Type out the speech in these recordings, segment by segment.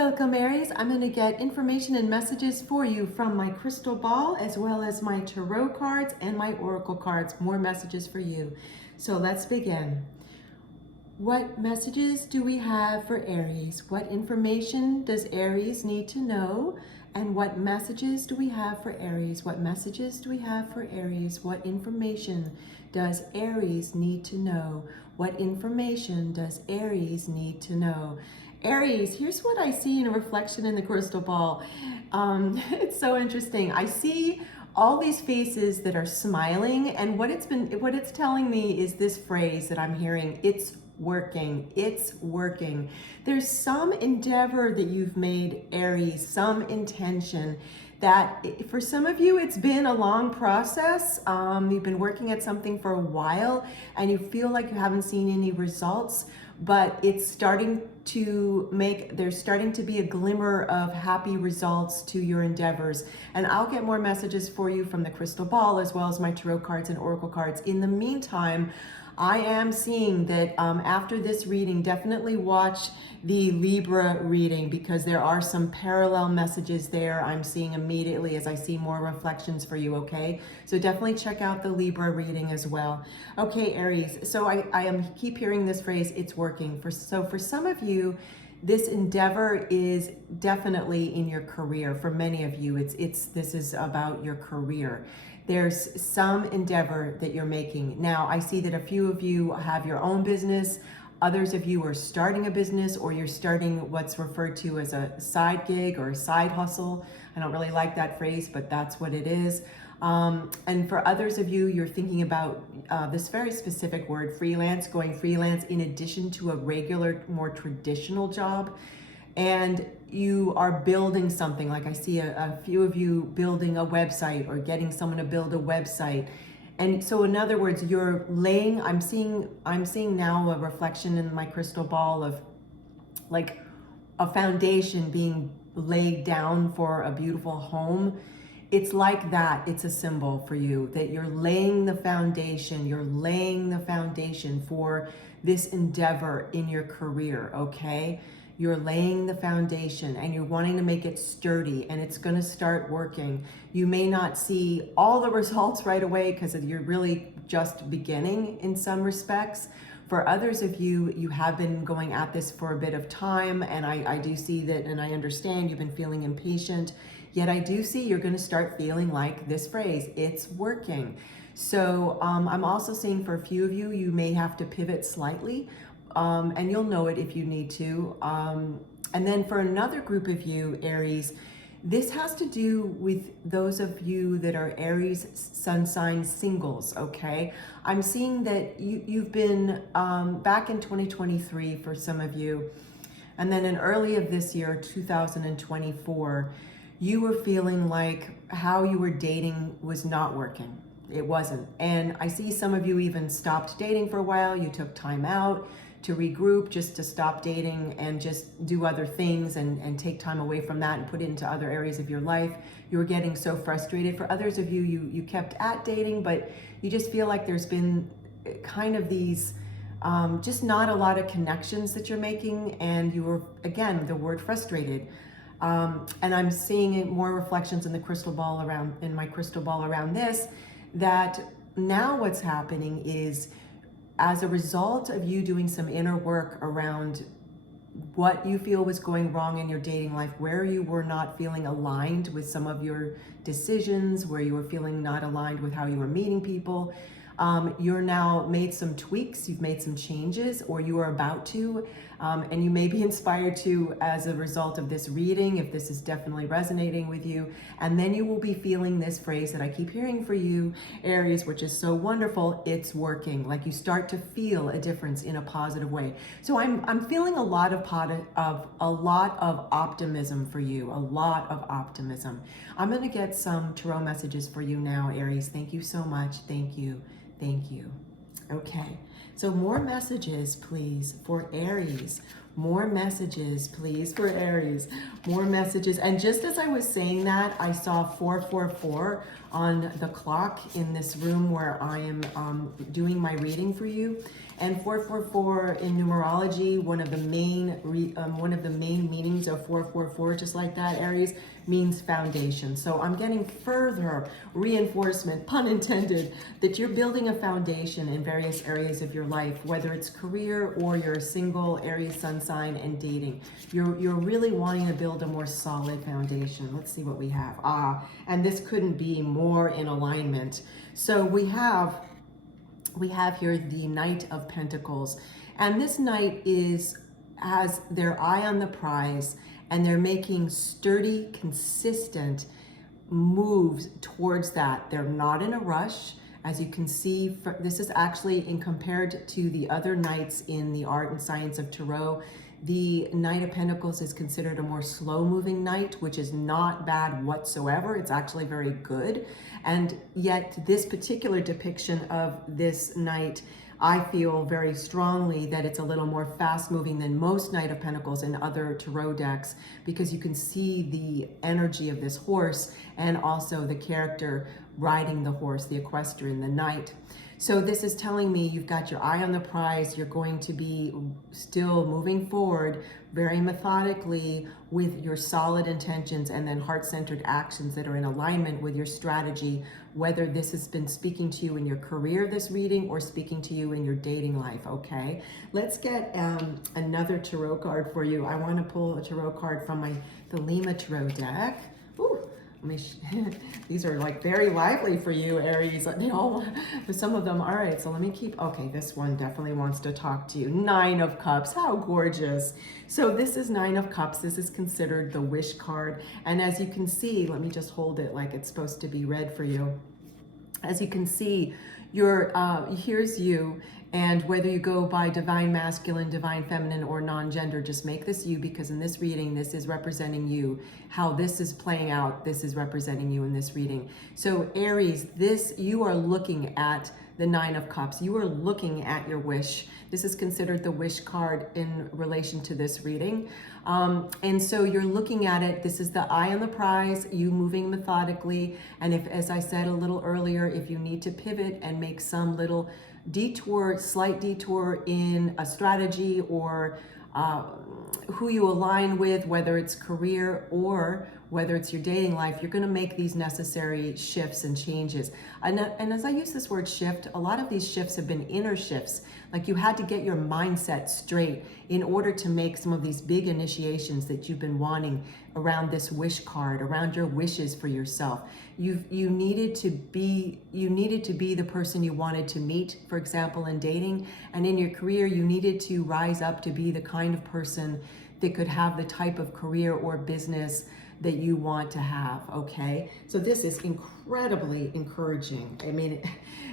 Welcome, Aries. I'm going to get information and messages for you from my crystal ball as well as my tarot cards and my oracle cards. More messages for you. So let's begin. What messages do we have for Aries? What information does Aries need to know? And what messages do we have for Aries? What messages do we have for Aries? What information does Aries need to know? What information does Aries need to know? Aries, here's what I see in a reflection in the crystal ball. It's so interesting. I see all these faces that are smiling, and what it's telling me is this phrase that I'm hearing: it's working. It's working. There's some endeavor that you've made, Aries, some intention that for some of you, it's been a long process. You've been working at something for a while and you feel like you haven't seen any results, but it's starting to there's starting to be a glimmer of happy results to your endeavors. And I'll get more messages for you from the crystal ball as well as my tarot cards and oracle cards. In the meantime, I am seeing that after this reading, definitely watch the Libra reading because there are some parallel messages there I'm seeing immediately as I see more reflections for you, okay? So definitely check out the Libra reading as well. Okay, Aries, so I keep hearing this phrase, it's working. So for some of you, this endeavor is definitely in your career. For many of you, this is about your career. There's some endeavor that you're making. Now, I see that a few of you have your own business. Others of you are starting a business, or you're starting what's referred to as a side gig or a side hustle. I don't really like that phrase, but that's what it is. And for others of you, you're thinking about this very specific word, freelance, going freelance in addition to a regular, more traditional job. And you are building something, like I see a few of you building a website or getting someone to build a website. And so in other words, you're laying, I'm seeing now a reflection in my crystal ball of like a foundation being laid down for a beautiful home. It's like that. It's a symbol for you that you're laying the foundation. You're laying the foundation for this endeavor in your career, okay? You're laying the foundation and you're wanting to make it sturdy, and it's going to start working. You may not see all the results right away because you're really just beginning in some respects. For others of you, you have been going at this for a bit of time, and I do see that, and I understand you've been feeling impatient, yet I do see you're going to start feeling like this phrase, it's working. So I'm also seeing for a few of you, you may have to pivot slightly. And you'll know it if you need to. And then for another group of you, Aries, this has to do with those of you that are Aries sun sign singles, okay? I'm seeing that you've been back in 2023 for some of you, and then in early of this year, 2024, you were feeling like how you were dating was not working. It wasn't. And I see some of you even stopped dating for a while. You took time out to regroup, just to stop dating and just do other things and take time away from that and put it into other areas of your life. You were getting so frustrated. For others of you, you kept at dating, but you just feel like there's been kind of these just not a lot of connections that you're making, and you were, again, the word frustrated. And I'm seeing more reflections in the crystal ball in my crystal ball around this, that now what's happening is, as a result of you doing some inner work around what you feel was going wrong in your dating life, where you were not feeling aligned with some of your decisions, where you were feeling not aligned with how you were meeting people, you're now made some tweaks, you've made some changes, or you are about to, and you may be inspired to as a result of this reading, if this is definitely resonating with you. And then you will be feeling this phrase that I keep hearing for you, Aries, which is so wonderful, it's working. Like you start to feel a difference in a positive way. So I'm feeling a lot of optimism for you, a lot of optimism. I'm going to get some tarot messages for you now, Aries. Thank you so much. Thank you. Thank you. Okay, so more messages, please, for Aries. More messages, please, for Aries. More messages. And just as I was saying that, I saw 444 on the clock in this room where I am doing my reading for you. And 444 in numerology, one of the main meanings of 444, just like that, Aries, means foundation. So I'm getting further reinforcement, pun intended, that you're building a foundation in various areas of your life, whether it's career or you're a single Aries sun sign and dating. You're really wanting to build a more solid foundation. Let's see what we have. And this couldn't be more in alignment. So we have here the Knight of Pentacles, and this knight has their eye on the prize, and they're making sturdy, consistent moves towards that. They're not in a rush. As you can see, this is actually compared to the other knights in the art and science of tarot. The Knight of Pentacles is considered a more slow-moving knight, which is not bad whatsoever. It's actually very good. And yet this particular depiction of this knight, I feel very strongly that it's a little more fast-moving than most Knight of Pentacles in other tarot decks, because you can see the energy of this horse and also the character riding the horse, the equestrian, the knight. So this is telling me you've got your eye on the prize. You're going to be still moving forward very methodically with your solid intentions and then heart-centered actions that are in alignment with your strategy, whether this has been speaking to you in your career, this reading, or speaking to you in your dating life, okay? Let's get another tarot card for you. I want to pull a tarot card from the Lima Tarot deck. Ooh. These are like very lively for you, Aries. They all, for some of them. All right, so let me keep, okay, this one definitely wants to talk to you. Nine of Cups, how gorgeous. So this is Nine of Cups. This is considered the wish card. And as you can see, let me just hold it like it's supposed to be read for you. As you can see, here's you. And whether you go by divine masculine, divine feminine, or non-gender, just make this you, because in this reading, this is representing you. How this is playing out, this is representing you in this reading. So Aries, you are looking at the Nine of Cups. You are looking at your wish. This is considered the wish card in relation to this reading. And so you're looking at it. This is the eye on the prize, you moving methodically. And if, as I said a little earlier, if you need to pivot and make some little slight detour in a strategy or who you align with, whether it's career or whether it's your dating life, you're going to make these necessary shifts and changes. And as I use this word shift, a lot of these shifts have been inner shifts. Like you had to get your mindset straight in order to make some of these big initiations that you've been wanting around this wish card, around your wishes for yourself. You needed to be the person you wanted to meet, for example, in dating, and in your career, you needed to rise up to be the kind of person that could have the type of career or business that you want to have, okay? So this is incredibly encouraging. I mean,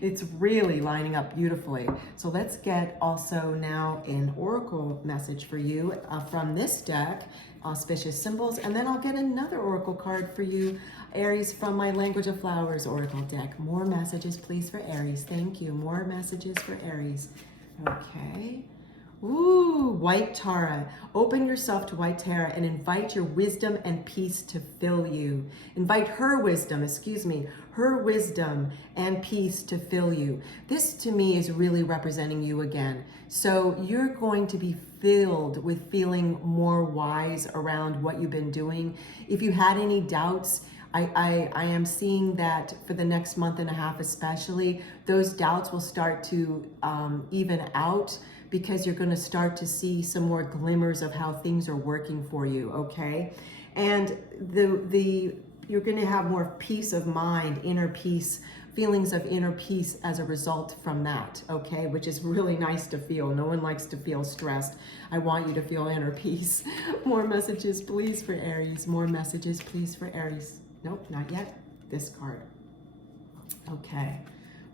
it's really lining up beautifully. So let's get also now an oracle message for you from this deck, Auspicious Symbols, and then I'll get another oracle card for you, Aries, from my Language of Flowers oracle deck. More messages, please, for Aries. Thank you. More messages for Aries. Okay. Ooh, White Tara. Open yourself to White Tara and invite your wisdom and peace to fill you. Invite her wisdom and peace to fill you. This to me is really representing you again. So you're going to be filled with feeling more wise around what you've been doing. If you had any doubts, I am seeing that for the next month and a half especially, those doubts will start to even out, because you're going to start to see some more glimmers of how things are working for you, okay? And you're going to have more peace of mind, inner peace, feelings of inner peace as a result from that, okay? Which is really nice to feel. No one likes to feel stressed. I want you to feel inner peace. More messages, please, for Aries. More messages, please, for Aries. Nope, not yet. This card. Okay.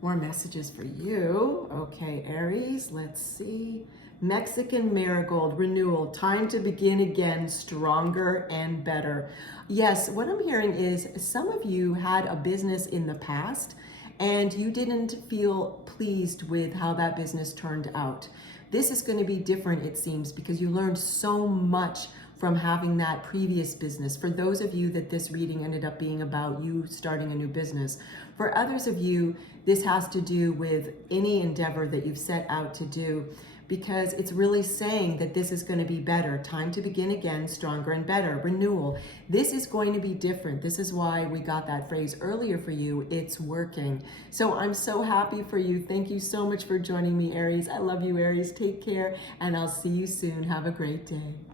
More messages for you. Okay, Aries, let's see. Mexican Marigold, renewal, time to begin again, stronger and better. Yes, what I'm hearing is some of you had a business in the past and you didn't feel pleased with how that business turned out. This is going to be different, it seems, because you learned so much from having that previous business. For those of you that this reading ended up being about you starting a new business. For others of you, this has to do with any endeavor that you've set out to do, because it's really saying that this is going to be better. Time to begin again, stronger and better. Renewal. This is going to be different. This is why we got that phrase earlier for you. It's working. So I'm so happy for you. Thank you so much for joining me, Aries. I love you, Aries. Take care, and I'll see you soon. Have a great day.